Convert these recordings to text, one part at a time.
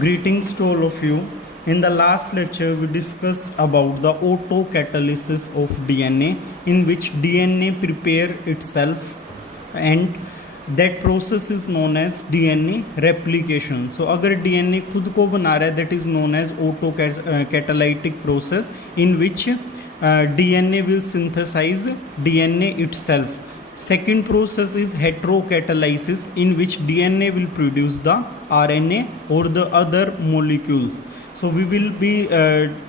Greetings to all of you. In the last lecture, we discussed about the autocatalysis of DNA, in which DNA prepare itself, and that process is known as DNA replication. So, अगर DNA खुद को बना रहा है, that is known as autocatalytic process, in which DNA will synthesize DNA itself. Second process is heterocatalysis, in which DNA will produce the RNA or the other molecules. So we will be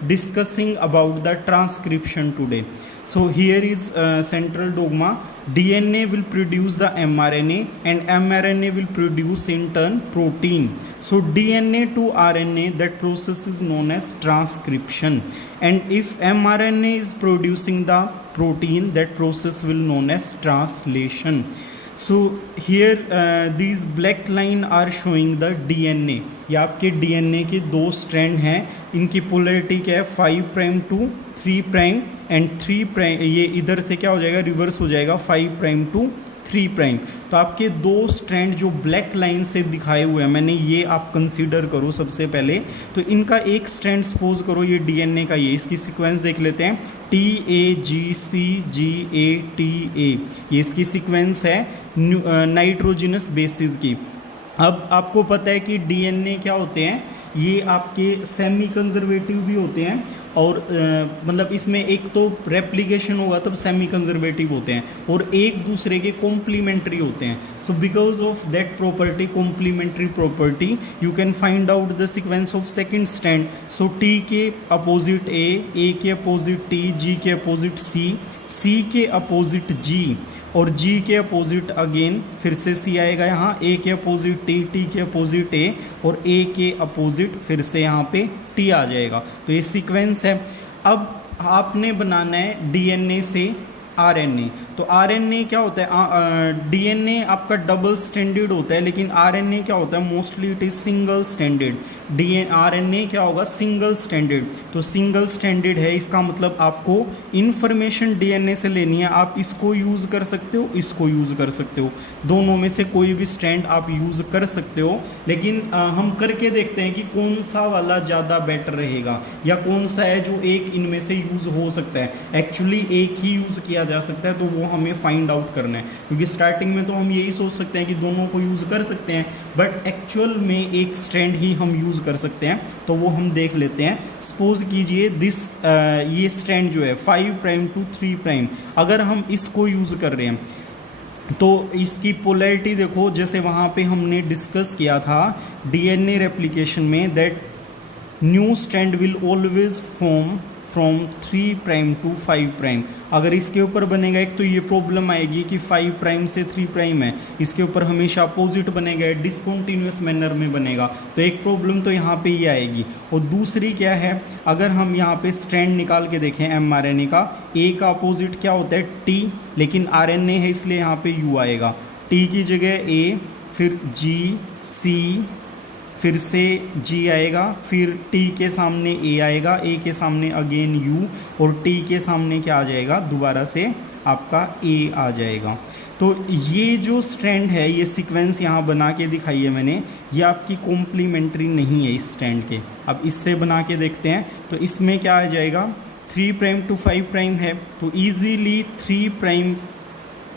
discussing about the transcription today. So here is central dogma. DNA will produce the mRNA, and mRNA will produce in turn protein. So DNA to RNA, that process is known as transcription. And if mRNA is producing the protein, that process will known as translation. So here these black line are showing the DNA. ये आपके DNA के दो strand हैं, इनकी polarity क्या है 5 prime to 3 prime and 3 prime, ये इधर से क्या हो जाएगा रिवर्स हो जाएगा 5 प्राइम टू 3 प्राइम. तो आपके दो स्ट्रैंड जो ब्लैक लाइन से दिखाए हुए हैं, मैंने ये आप कंसीडर करो सबसे पहले. तो इनका एक स्ट्रैंड सपोज करो ये DNA का, ये इसकी सीक्वेंस देख लेते हैं TAGCGATA, ये इसकी सीक्वेंस है नाइट्रोजिनस बेसिस की. अब आपको पता है कि DNA क्या होते हैं, ये आपके सेमी कंजर्वेटिव भी होते हैं, और मतलब इसमें एक तो रेप्लिकेशन होगा तब सेमी कंजर्वेटिव होते हैं, और एक दूसरे के कॉम्प्लीमेंट्री होते हैं. So because of that property, complementary property, you can find out the sequence of second strand. So T के अपोजिट A के अपोजिट T, G के अपोजिट C के अपोजिट G, और G के अपोजिट अगेन फिर से C आएगा यहाँ, A के अपोजिट T के अपोजिट A, और A के अपोजिट फिर से यहाँ पे T आ जाएगा. तो ये सीक्वेंस है. अब आपने बनाना है DNA से RNA. तो RNA क्या होता है, DNA आपका डबल स्टैंडर्ड होता है, लेकिन RNA क्या होता है, mostly it is single standard. RNA क्या होगा, सिंगल स्टैंडर्ड. तो सिंगल स्टैंडर्ड है, इसका मतलब आपको इंफॉर्मेशन DNA से लेनी है. आप इसको यूज कर सकते हो, इसको यूज कर सकते हो, दोनों में से कोई भी स्ट्रैंड आप यूज कर सकते हो. लेकिन हम करके देखते हैं कि कौन सा वाला ज़्यादा बेटर रहेगा, या कौन सा है जो एक इनमें से यूज हो सकता है. एक्चुअली एक ही यूज किया जा सकता है, तो वो हमें फाइंड आउट करना है, क्योंकि स्टार्टिंग में तो हम यही सोच सकते हैं कि दोनों को यूज कर सकते हैं, बट एक्चुअल में एक स्ट्रैंड ही हम यूज कर सकते हैं. तो वो हम देख लेते हैं. सपोज कीजिए ये स्ट्रैंड जो है 5 प्राइम टू 3 प्राइम, अगर हम इसको यूज कर रहे हैं तो इसकी पोलैरिटी देखो, जैसे वहाँ पे हमने डिस्कस किया था DNA रेप्लिकेशन में, that new strand will always form from 3 prime to 5 prime. अगर इसके ऊपर बनेगा एक, तो ये प्रॉब्लम आएगी कि 5 प्राइम से 3 प्राइम है, इसके ऊपर हमेशा अपोजिट बनेगा, डिसकंटिन्यूअस मैनर में बनेगा, तो एक प्रॉब्लम तो यहाँ पे ये आएगी. और दूसरी क्या है, अगर हम यहाँ पे स्ट्रैंड निकाल के देखें mRNA का, A का अपोजिट क्या होता है T, लेकिन RNA है इसलिए यहाँ पे U आएगा. T की जगह A, फिर G, C, फिर से G आएगा, फिर T के सामने A आएगा, A के सामने अगेन U, और T के सामने क्या आ जाएगा, दोबारा से आपका A आ जाएगा. तो ये जो स्ट्रैंड है, ये सीक्वेंस यहाँ बना के दिखाई है मैंने, ये आपकी कॉम्प्लीमेंट्री नहीं है इस स्ट्रैंड के. अब इससे बना के देखते हैं. तो इसमें क्या आ जाएगा, 3 प्राइम टू 5 प्राइम है, तो ईजीली 3 प्राइम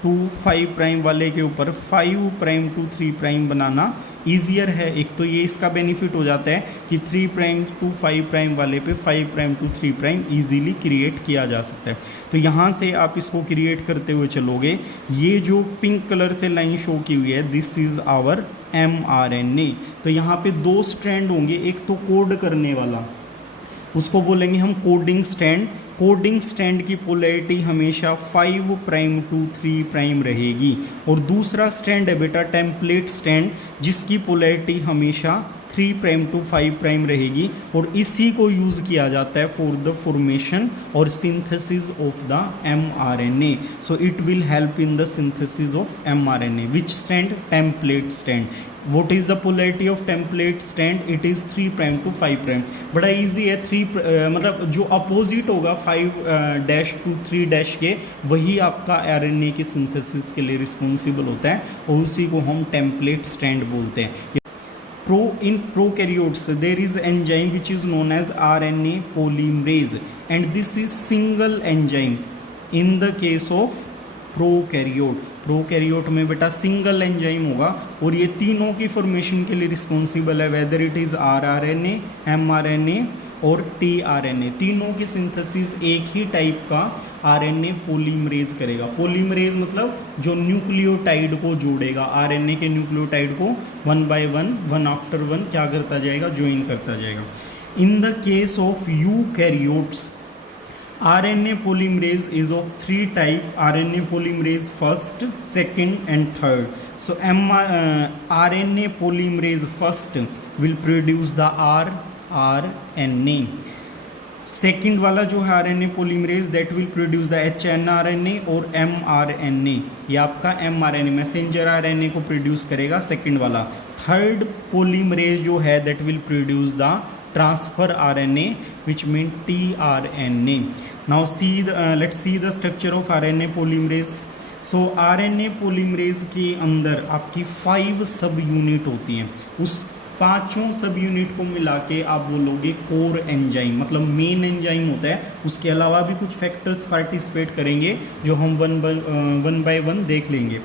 टू 5 प्राइम वाले के ऊपर 5 प्राइम टू 3 प्राइम बनाना ईजियर है. एक तो ये इसका बेनिफिट हो जाता है कि 3 प्राइम टू 5 प्राइम वाले पे 5 prime to 3 prime easily create किया जा सकता है. तो यहाँ से आप इसको क्रिएट करते हुए चलोगे. ये जो पिंक कलर से लाइन शो की हुई है, दिस इज आवर mRNA. तो यहाँ पे दो स्ट्रैंड होंगे, एक तो कोड करने वाला, उसको बोलेंगे हम कोडिंग स्ट्रैंड. कोडिंग स्ट्रैंड की पोलैरिटी हमेशा 5 प्राइम टू 3 प्राइम रहेगी, और दूसरा स्ट्रैंड है बेटा टेम्पलेट स्ट्रैंड, जिसकी पोलैरिटी हमेशा 3 प्राइम टू 5 प्राइम रहेगी, और इसी को यूज़ किया जाता है फॉर द फॉर्मेशन और synthesis of the mRNA. So it will help in the synthesis of mRNA. Which strand, template strand. What is the polarity of template strand? It is 3 prime to 5 prime. बड़ा easy है. 3 मतलब जो opposite होगा 5 dash to 3 dash के, वही आपका RNA की synthesis के लिए रिस्पॉन्सिबल होता है, और उसी को हम टेम्पलेट स्ट्रैंड बोलते हैं. in prokaryotes there is enzyme which is known as RNA polymerase, and this is single enzyme in the case of prokaryote में बेटा सिंगल एंजाइम होगा, और ये तीनों की फॉर्मेशन के लिए रिस्पॉन्सिबल है, whether it is RRNA, mRNA और tRNA। तीनों की सिंथेसिस एक ही टाइप का RNA पोलीमरेज करेगा। पोलीमरेज मतलब जो न्यूक्लियोटाइड को जोड़ेगा, RNA के न्यूक्लियोटाइड को one by one after one क्या करता जाएगा, ज्वाइन करता जाएगा। In the case of eukaryotes RNA polymerase is of three type: RNA polymerase first, second and third. So RNA polymerase first will produce the rRNA. Second वाला जो है RNA polymerase that will produce the hnRNA और mRNA, ये आपका mRNA messenger RNA को produce करेगा second वाला। Third polymerase जो है that will produce the transfer RNA which mean tRNA. Now let's see the structure of RNA polymerase. So RNA polymerase के अंदर आपकी 5 सब यूनिट होती हैं, उस पांचों सब यूनिट को मिला के आप बोलोगे कोर एंजाइम, मतलब मेन एंजाइम होता है। उसके अलावा भी कुछ फैक्टर्स पार्टिसिपेट करेंगे जो हम वन बाय वन देख लेंगे।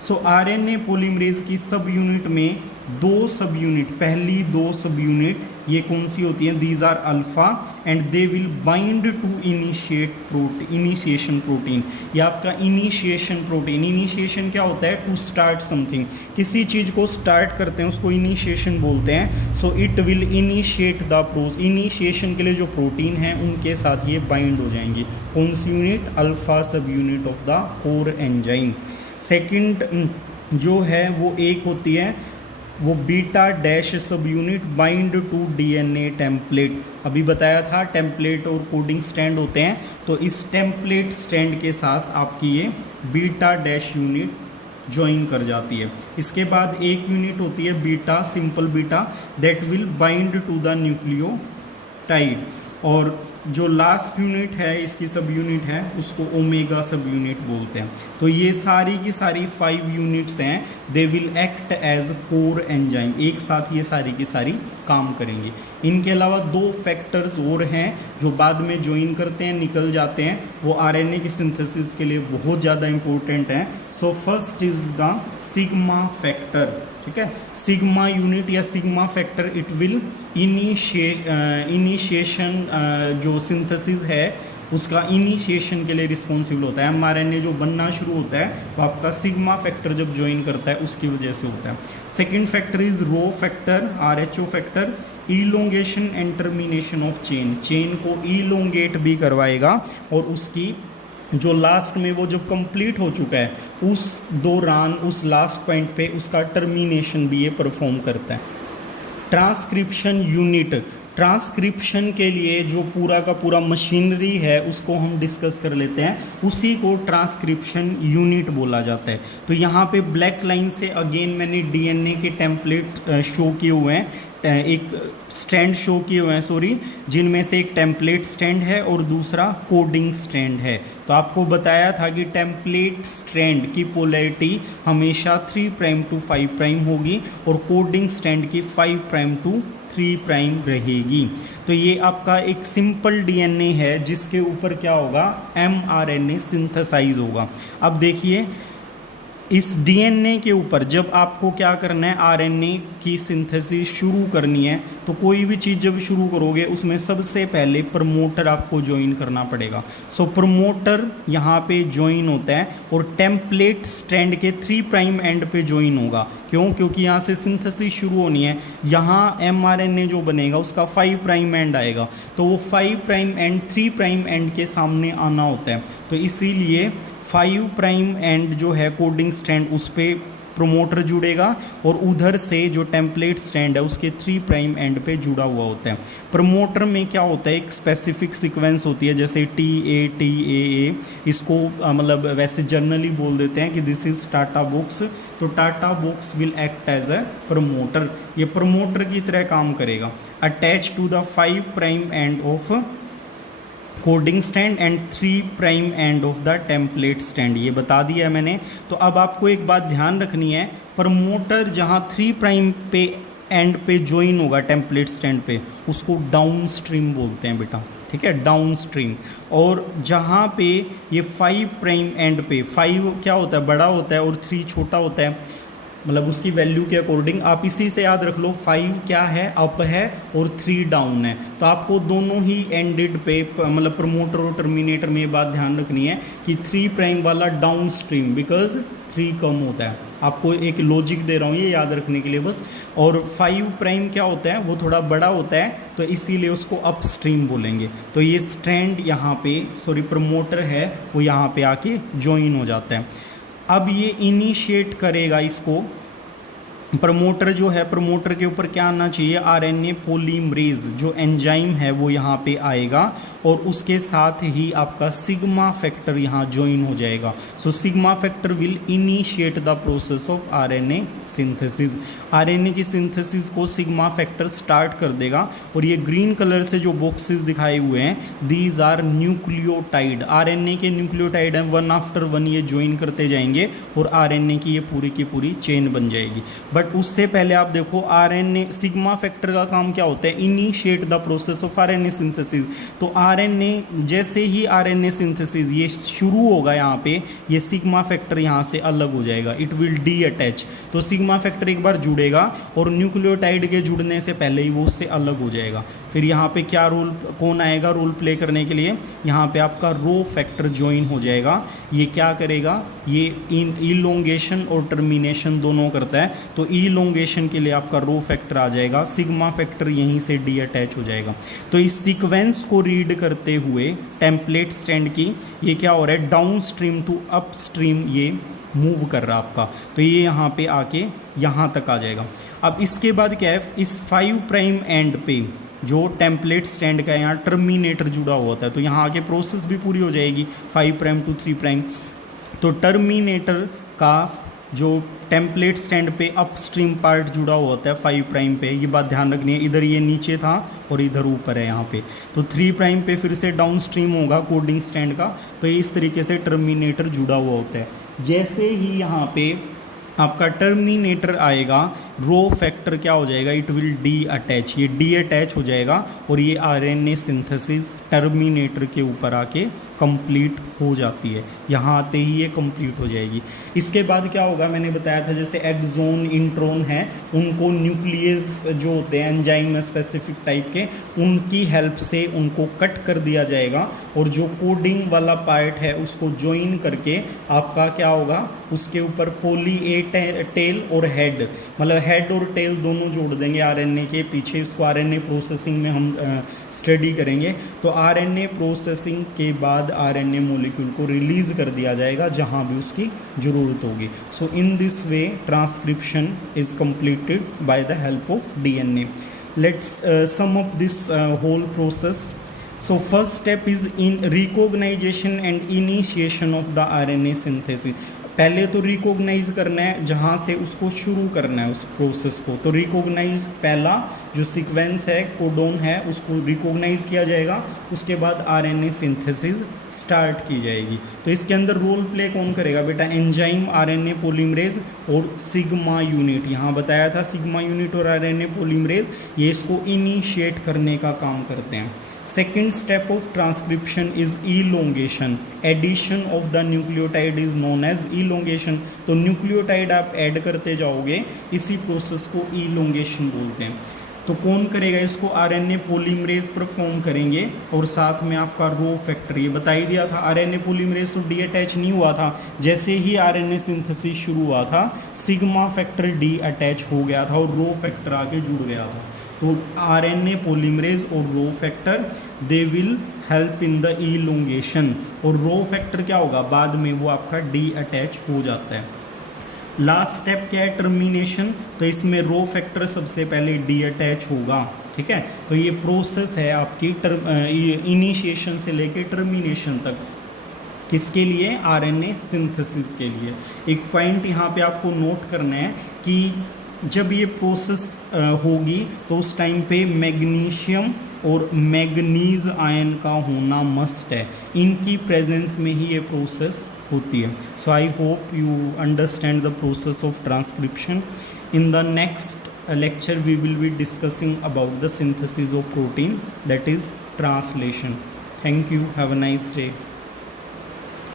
सो RNA पोलीमरेज की सब यूनिट में दो सब यूनिट, पहली दो सब यूनिट ये कौन सी होती हैं, these are alpha and they will bind to initiation protein. ये आपका इनिशिएशन प्रोटीन, इनिशिएशन क्या होता है, टू स्टार्ट समथिंग, किसी चीज़ को स्टार्ट करते हैं उसको इनिशिएशन बोलते हैं। So it will initiate the process, initiation के लिए जो प्रोटीन है उनके साथ ये बाइंड हो जाएंगे। कौन सी unit, alpha subunit of the core enzyme. Second जो है वो एक होती है वो beta dash subunit bind to DNA template. अभी बताया था टेम्पलेट और कोडिंग स्टैंड होते हैं, तो इस टेम्पलेट स्टैंड के साथ आपकी ये बीटा डैश यूनिट ज्वाइन कर जाती है। इसके बाद एक यूनिट होती है beta, simple beta, that will bind to the nucleotide, और जो लास्ट यूनिट है इसकी सब यूनिट है उसको ओमेगा सब यूनिट बोलते हैं। तो ये सारी की सारी 5 यूनिट्स हैं, they will act as core enzyme, एक साथ ये सारी की सारी काम करेंगे। इनके अलावा 2 फैक्टर्स और हैं जो बाद में ज्वाइन करते हैं, निकल जाते हैं, वो RNA की सिंथेसिस के लिए बहुत ज़्यादा इंपॉर्टेंट हैं। So first is the sigma factor, ठीक है। सिग्मा यूनिट या sigma factor it will initiation जो सिंथेसिस है उसका इनिशिएशन के लिए रिस्पॉन्सिबल होता है। mRNA जो बनना शुरू होता है वो आपका सिग्मा फैक्टर जब ज्वाइन करता है उसकी वजह से होता है। Second factor is rho factor, RH factor, elongation and termination of chain, chain को इलोंगेट भी करवाएगा और उसकी जो लास्ट में वो जब कंप्लीट हो चुका है उस दौरान उस लास्ट पॉइंट पे उसका टर्मिनेशन भी ये परफॉर्म करता है। ट्रांसक्रिप्शन यूनिट, ट्रांसक्रिप्शन के लिए जो पूरा का पूरा मशीनरी है उसको हम डिस्कस कर लेते हैं, उसी को ट्रांसक्रिप्शन यूनिट बोला जाता है। तो यहाँ पे ब्लैक लाइन से अगेन मैंने DNA के टेम्पलेट शो किए हुए हैं, एक स्टैंड शो किए हुए हैं सॉरी, जिनमें से एक टेम्पलेट स्टैंड है और दूसरा कोडिंग स्टैंड है। तो आपको बताया था कि टेम्पलेट स्टैंड की पोलैरिटी हमेशा 3' to 5' होगी और कोडिंग स्टैंड की 5' to 3' रहेगी। तो ये आपका एक सिंपल DNA है जिसके ऊपर क्या होगा, mRNA सिंथेसाइज होगा। अब देखिए इस DNA के ऊपर जब आपको क्या करना है, RNA की सिंथेसिस शुरू करनी है, तो कोई भी चीज़ जब शुरू करोगे उसमें सबसे पहले प्रमोटर आपको ज्वाइन करना पड़ेगा। सो प्रमोटर यहाँ पे ज्वाइन होता है और टेम्पलेट स्टैंड के 3' एंड पे ज्वाइन होगा। क्यों, क्योंकि यहाँ से सिंथेसिस शुरू होनी है, यहाँ mRNA जो बनेगा उसका 5' एंड आएगा, तो वो 5' एंड 3' एंड के सामने आना होता है। तो इसीलिए 5' एंड जो है कोडिंग स्टैंड उस पर प्रमोटर जुड़ेगा और उधर से जो टेम्पलेट स्टैंड है उसके 3' एंड पे जुड़ा हुआ होता है। प्रमोटर में क्या होता है, एक स्पेसिफिक सीक्वेंस होती है, जैसे TATAA, इसको मतलब वैसे जनरली बोल देते हैं कि दिस इज टाटा बॉक्स। तो TATA box will act as a promoter, ये प्रमोटर की तरह काम करेगा। Attach to the 5' end of coding strand and 3' end of the template strand, ये बता दिया है मैंने। तो अब आपको एक बात ध्यान रखनी है, प्रमोटर जहाँ 3' पे एंड पे ज्वाइन होगा टेम्पलेट स्टैंड पे, उसको डाउन स्ट्रीम बोलते हैं बेटा, ठीक है, डाउन स्ट्रीम। और जहाँ पे ये 5 प्राइम एंड पे 5 क्या होता है, बड़ा होता है, और 3 छोटा होता है, मतलब उसकी वैल्यू के अकॉर्डिंग आप इसी से याद रख लो 5 क्या है, अप है, और 3 डाउन है। तो आपको दोनों ही एंडेड पे मतलब प्रमोटर और टर्मिनेटर में ये बात ध्यान रखनी है कि 3 प्राइम वाला डाउन स्ट्रीम, बिकॉज 3 कम होता है। आपको एक लॉजिक दे रहा हूँ ये याद रखने के लिए बस। और 5 प्राइम क्या होता है, वो थोड़ा बड़ा होता है, तो इसीलिए उसको अप स्ट्रीम बोलेंगे। तो ये स्ट्रैंड यहाँ पे प्रमोटर है वो यहाँ पे आके ज्वाइन हो जाता है। अब ये इनिशिएट करेगा इसको, प्रमोटर जो है, प्रमोटर के ऊपर क्या आना चाहिए, आरएनए पॉलीमरेज जो एंजाइम है वो यहाँ पे आएगा, और उसके साथ ही आपका सिग्मा फैक्टर यहाँ ज्वाइन हो जाएगा। So sigma factor will initiate the process of RNA synthesis. RNA की सिंथेसिस को सिग्मा फैक्टर स्टार्ट कर देगा। और ये ग्रीन कलर से जो बॉक्सेस दिखाए हुए हैं, दीज आर न्यूक्लियोटाइड, आरएनए के न्यूक्लियोटाइड हैं, वन आफ्टर वन ये ज्वाइन करते जाएंगे और आरएनए की ये पूरी की पूरी चेन बन जाएगी। बट उससे पहले आप देखो आरएनए, सिग्मा फैक्टर का काम क्या होता है, initiate the process of RNA synthesis. तो आरएनए, जैसे ही आरएनए सिंथेसिस ये शुरू होगा यहाँ पे, ये सिग्मा फैक्टर यहाँ से अलग हो जाएगा, इट विल डी अटैच। तो सिग्मा फैक्टर एक बार जुड़ेगा और न्यूक्लियोटाइड के जुड़ने से पहले ही वो उससे अलग हो जाएगा। फिर यहाँ पे क्या रोल, कौन आएगा रोल प्ले करने के लिए, यहाँ पे आपका रो फैक्टर ज्वाइन हो जाएगा। ये क्या करेगा, ये इलोंगेशन और टर्मिनेशन दोनों करता है। तो इलोंगेशन के लिए आपका रो फैक्टर आ जाएगा, सिग्मा फैक्टर यहीं से डी अटैच हो जाएगा। तो इस सीक्वेंस को रीड करते हुए टेम्पलेट स्टैंड की ये क्या हो रहा है, downstream to upstream ये मूव कर रहा है आपका। तो ये यहाँ पे आके यहाँ तक आ जाएगा। अब इसके बाद क्या है, इस 5 प्राइम एंड पे जो टेम्पलेट स्टैंड का यहाँ टर्मिनेटर जुड़ा हुआ होता है, तो यहाँ आके प्रोसेस भी पूरी हो जाएगी 5 प्राइम टू 3 प्राइम। तो टर्मिनेटर का जो टेम्पलेट स्टैंड पे अपस्ट्रीम पार्ट जुड़ा हुआ होता है 5 प्राइम पे, ये बात ध्यान रखनी है, इधर ये नीचे था और इधर ऊपर है यहाँ पे। तो 3 प्राइम पे फिर से डाउन स्ट्रीम होगा कोडिंग स्टैंड का। तो इस तरीके से टर्मिनेटर जुड़ा हुआ होता है। जैसे ही यहाँ पे आपका टर्मिनेटर आएगा, रो फैक्टर क्या हो जाएगा, इट विल डी अटैच, ये डी अटैच हो जाएगा और ये आरएनए सिंथेसिस टर्मिनेटर के ऊपर आके कंप्लीट हो जाती है। यहाँ आते ही ये कंप्लीट हो जाएगी। इसके बाद क्या होगा, मैंने बताया था जैसे एक्सोन इंट्रोन है, उनको न्यूक्लियस जो होते हैं एंजाइम स्पेसिफिक टाइप के, उनकी हेल्प से उनको कट कर दिया जाएगा और जो कोडिंग वाला पार्ट है उसको ज्वाइन करके आपका क्या होगा, उसके ऊपर पॉली ए टेल और हेड, मतलब हेड और टेल दोनों जोड़ देंगे आरएनए के पीछे। इसको आरएनए प्रोसेसिंग में हम स्टडी करेंगे। तो आरएनए प्रोसेसिंग के बाद आरएनए मॉलिक्यूल को रिलीज कर दिया जाएगा जहां भी उसकी ज़रूरत होगी। So in this way transcription is completed by the help of DNA. Let's sum up this whole process. So first step is in recognition and initiation of the RNA synthesis। पहले तो रिकॉग्नाइज करना है जहाँ से उसको शुरू करना है उस प्रोसेस को। तो रिकॉग्नाइज, पहला जो सीक्वेंस है, कोडोन है, उसको रिकॉग्नाइज किया जाएगा। उसके बाद आरएनए सिंथेसिस स्टार्ट की जाएगी। तो इसके अंदर रोल प्ले कौन करेगा बेटा, एंजाइम, आरएनए पॉलीमरेज और सिग्मा यूनिट। यहाँ बताया था सिग्मा यूनिट और आरएनए पॉलीमरेज ये इसको इनिशिएट करने का काम करते हैं। Second step of transcription is elongation। Addition of the nucleotide is known as elongation। तो न्यूक्लियोटाइड आप ऐड करते जाओगे, इसी प्रोसेस को elongation बोलते हैं। तो कौन करेगा इसको, आरएनए पॉलीमरेज परफॉर्म करेंगे और साथ में आपका रो फैक्टर, ये बता ही दिया था। आरएनए पॉलीमरेज तो डी अटैच नहीं हुआ था, जैसे ही आरएनए सिंथेसिस शुरू हुआ था सिग्मा फैक्टर डी अटैच हो गया था और रो फैक्टर आके जुड़ गया था। तो आरएनए पॉलीमरेज और rho factor they will help in the elongation. और रो फैक्टर क्या होगा, बाद में वो आपका डी अटैच हो जाता है। लास्ट स्टेप क्या है, टर्मिनेशन। तो इसमें रो फैक्टर सबसे पहले डी अटैच होगा, ठीक है। तो ये प्रोसेस है आपकी इनिशिएशन से लेके टर्मिनेशन तक, किसके लिए, आरएनए सिंथेसिस के लिए। एक पॉइंट यहाँ पे आपको नोट करना है कि जब ये प्रोसेस होगी तो उस टाइम पे मैग्नीशियम और मैग्नीज आयन का होना मस्ट है, इनकी प्रेजेंस में ही ये प्रोसेस होती है। So I hope you understand the process of transcription. In the next lecture we will be discussing about the synthesis of protein, that is translation. Thank you. Have a nice day.